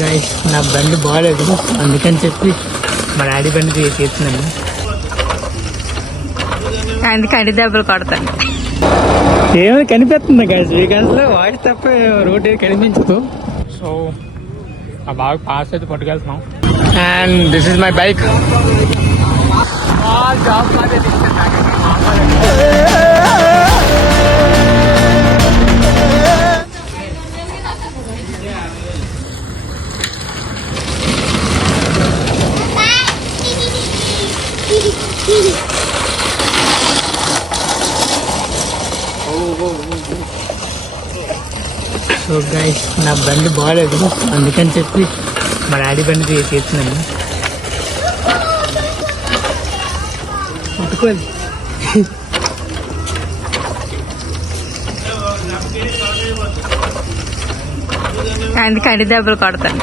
Guys నా బండి బాగాలేదు, అందుకని చెప్పి మా డాడీ బండి చేస్తున్నాను. అందుకే అడి దెబ్బలు కొడతాను. ఏమైనా కనిపిస్తుంది గైస్, వీకెండ్స్ లో వాయిస్ తప్ప రోడ్ ఏది కనిపించదు. సో ఆ బాగా పాస్ అయితే పట్టుకెళ్తున్నాం. And this is my bike. So guys నా బండి బాగాలేదు, అందుకని చెప్పి మా డాడీ బండి చేస్తున్నాను. పట్టుకోవాలి. అందుకే అడి దెబ్బలు కొడతాను.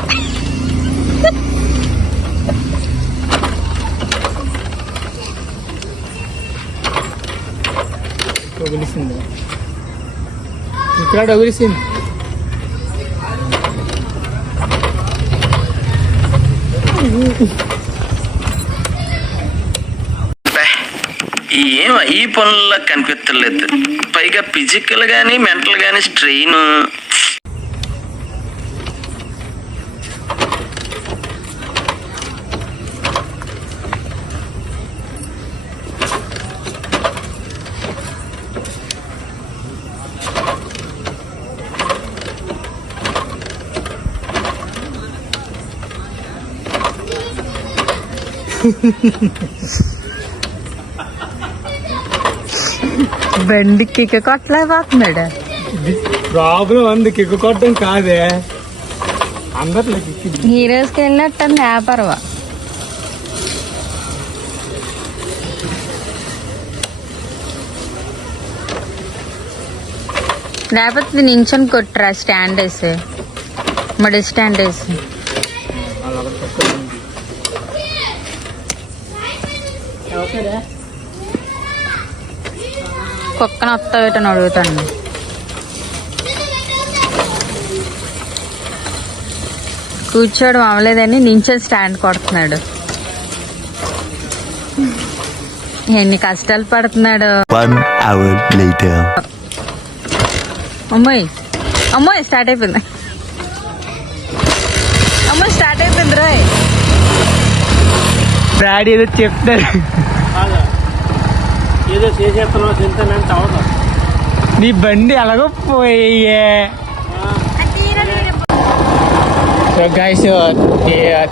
ఒగిలిసింది ఇక్కడ, ఒగిలిసింది. ఏం ఈ పనుల్లో కనిపించలేదు, పైగా ఫిజికల్ గానీ మెంటల్ గానీ స్ట్రెయిన్. బండి కిక్క కొట్టలేకపోతున్నాడు. ప్రాబ్లం ఉంది, కిక్కు కొట్టడం కాదే, అందరిలో కిక్కి. ఈ రోజుకి వెళ్ళినట్టు వ్యాపారవా. లేకపోతే నించొని కొట్టరా స్టాండ్ వేసి, మడి స్టాండ్ వేసి. కుక్కన వస్తావేటని అడుగుతాను. కూర్చోవడం అవ్వలేదని నించొని స్టాండ్ కొడుతున్నాడు. ఎన్ని కష్టాలు పడుతున్నాడు. అమ్మాయి అమ్మాయి స్టార్ట్ అయిపోయింది, అమ్మాయి స్టార్ట్ అయిపోయింది. రాయ్ డాడీ ఏదో చెప్తారు, ఏదో చేసేస్తున్నావు, తింటానంటే అవదు. నీ బండి అలాగో పోయే. సో గైస్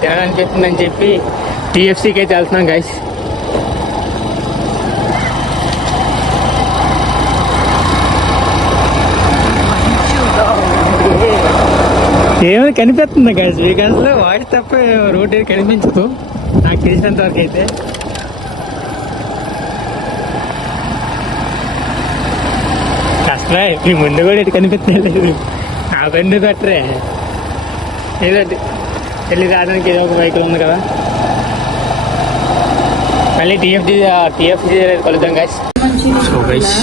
తినాలనిపిస్తుందని చెప్పి టీఎఫ్సీకి అయితే వెళ్తున్నాం గైస్. ఏమైనా కనిపిస్తుంది గైస్, వీకెండ్స్ లో వాయిస్ తప్ప రోడ్ ఏది కనిపించదు నాకు తెలిసినంత వరకు అయితే. కష్టమే, మీ ముందు కూడా ఇటు కనిపించలేదు. నా బండి కట్టరే, ఏదో వెళ్ళి రావడానికి ఏదో ఒక బైక్లో ఉంది కదా. మళ్ళీ టీఎఫ్సీ కలుద్దాం గైస్. సో గైస్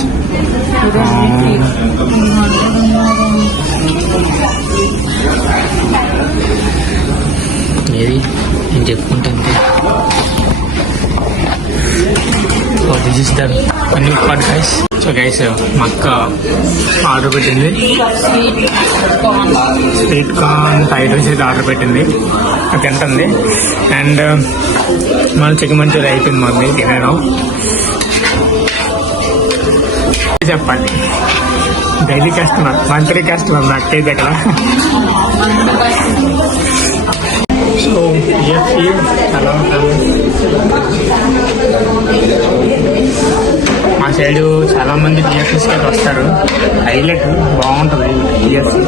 ఏది నేను చెప్పుకుంటాను. This is the paneer pot guys. So guys మా అక్క ఆర్డర్ పెట్టింది, స్వీట్ కార్న్ ఫ్రైడ్ రైస్ అయితే ఆర్డర్ పెట్టింది, అది తింటుంది. అండ్ మన చికెన్ మంచూరియా అయిపోయింది మమ్మీ తినడం. చెప్పండి, డైలీ కస్టమర్, మంత్లీ కస్టమర్ మా అక్క దగ్గర. సో చాలా ఉంటాము. మా సైడు చాలా మంది టీఎఫ్సీకి అయితే వస్తారు, హైలైట్ బాగుంటుంది టీఎఫ్సీ.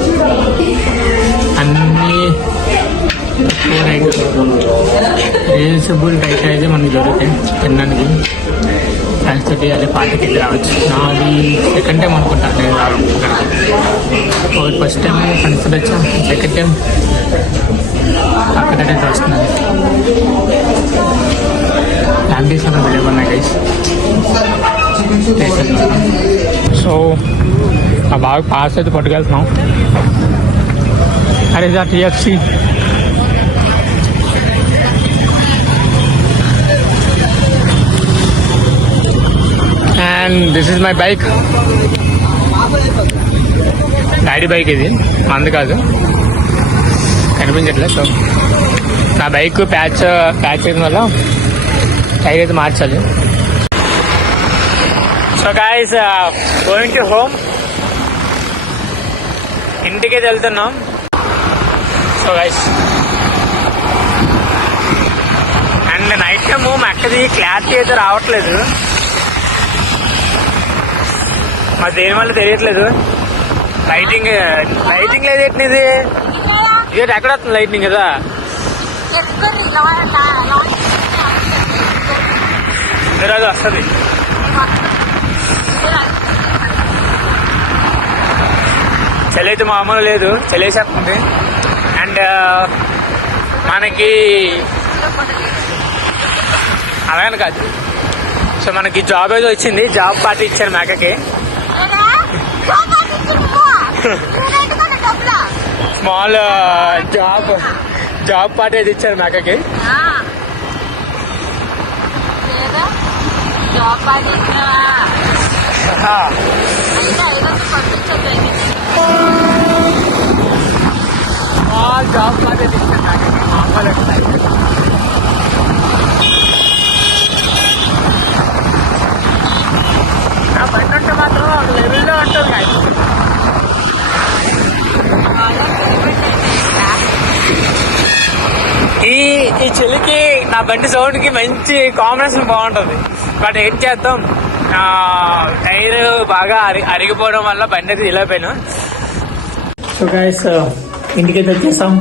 అన్నీ రీజనబుల్ రైట్ అయితే మనకి దొరుకుతాయి తినడానికి. ఫ్రెండ్స్ తోటి అదే పార్టీకి వెళ్ళి రావచ్చు. నాది సెకండ్ టైం అనుకుంటాను నేను రావడం. ఫస్ట్ టైం ఫ్రెండ్స్ తోటి వచ్చాం, సెకండ్ టైం అక్కడైతే వస్తున్నాను. ఫ్యామిలీస్ అన్న వీడియో ఉన్నాయి గైస్. సో ఆ బాగా పాస్ అయితే పట్టుకెళ్తున్నాం. అరే TFC and this is my bike. Daddy bike ఇది, మంది కాదు, కనిపించట్లేదు. సో నా బైక్ ప్యాచ్ చేయడం వల్ల టైర్ అయితే మార్చాలి. So guys going to home, ఇంటికి వెళ్తున్నాం. So guys and night time మా అక్కది క్లారిటీ అయితే రావట్లేదు, మరి దేని వల్ల తెలియట్లేదు. లైటింగ్ లేదు ఏంటి ఇది, ఇది ఎక్కడ వస్తుంది లైటింగ్ కదా. ఈరోజు వస్తుంది. చలి అయితే మామూలు లేదు, చలేసేస్తుంది. అండ్ మనకి అలాగని కాదు, సో మనకి జాబ్ ఏదో వచ్చింది, జాబ్ పార్టీ ఇచ్చారు మేకకి. స్మాల్ జాబ్ పార్టీ అయితే ఇచ్చారు మేకకి. స్మాల్ జాబ్ పార్టీ అయితే ఇచ్చారు మేకకి, మామూలు. నా బండి ఉంటే మాత్రం ఒక లెవెల్లో ఉంటుంది కాదు. ఈ చెలికి నా బండి సౌండ్కి మంచి కాంబినేషన్ బాగుంటుంది. బట్ ఏం చేద్దాం, టైర్ బాగా అరిగిపోవడం వల్ల బండి అయితే ఇలా పోయాను. సో గైస్ ఇంటికి వచ్చేసాం.